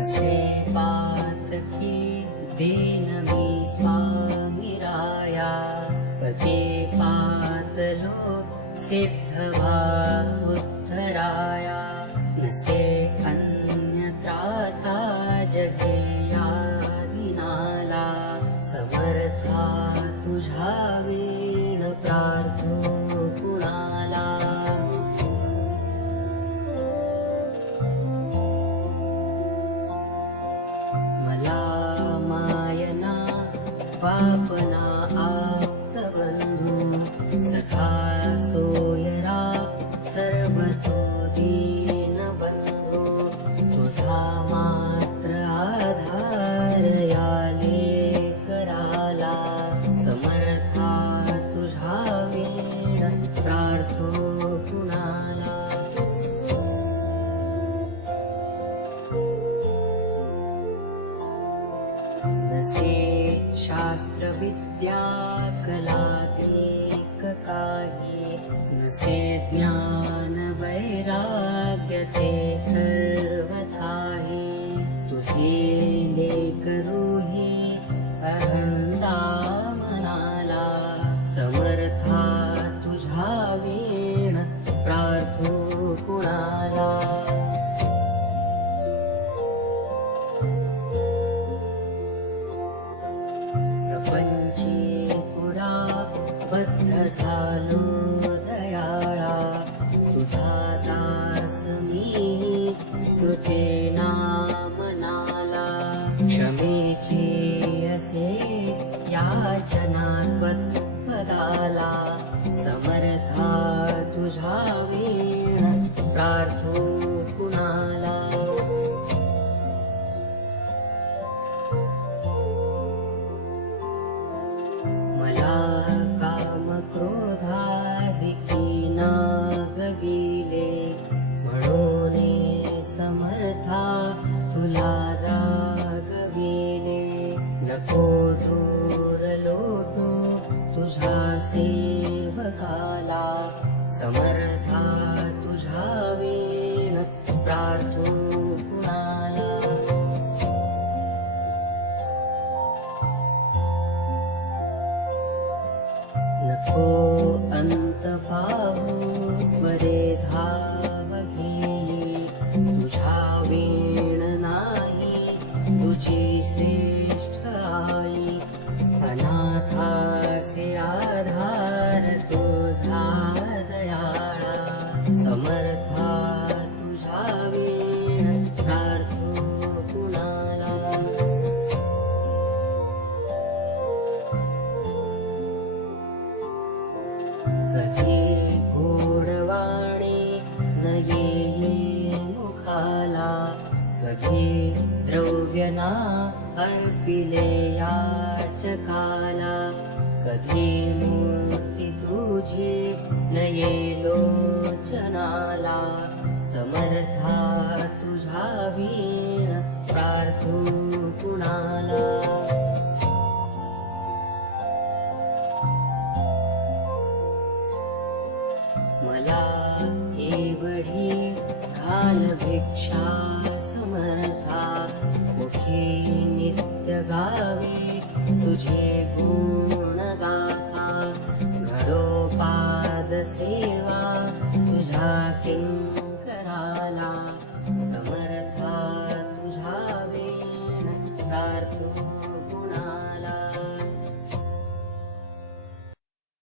े पात के देन स्वामि राया। पते पात लो सिद्धभाराया मसे अन्यत्राता जगेयादिनाला। समर्था तु जावि पापना शास्त्रविद्या कलात्मिक काही नसे ज्ञान बद्ध झालो दयाळा तुझा दास मी स्मृतीना मनाला क्षमेचे असे याचना नको दूर लोटो तुझा सेवकाला समर्था समर्था तुझा वीण प्रार्थो कुणाला कधी गोडवाणी न येई मुखाला कधी द्रव्यना अर्पिले याचकाला कधी मूर्ती तुझी न ये लोचनाला समर्था तुझा वीण प्रार्थो कुणाला? मला एवढी कालभिक्षा समर्था मुखी नित्य गावी तुझे गुण सेवा तुझा किं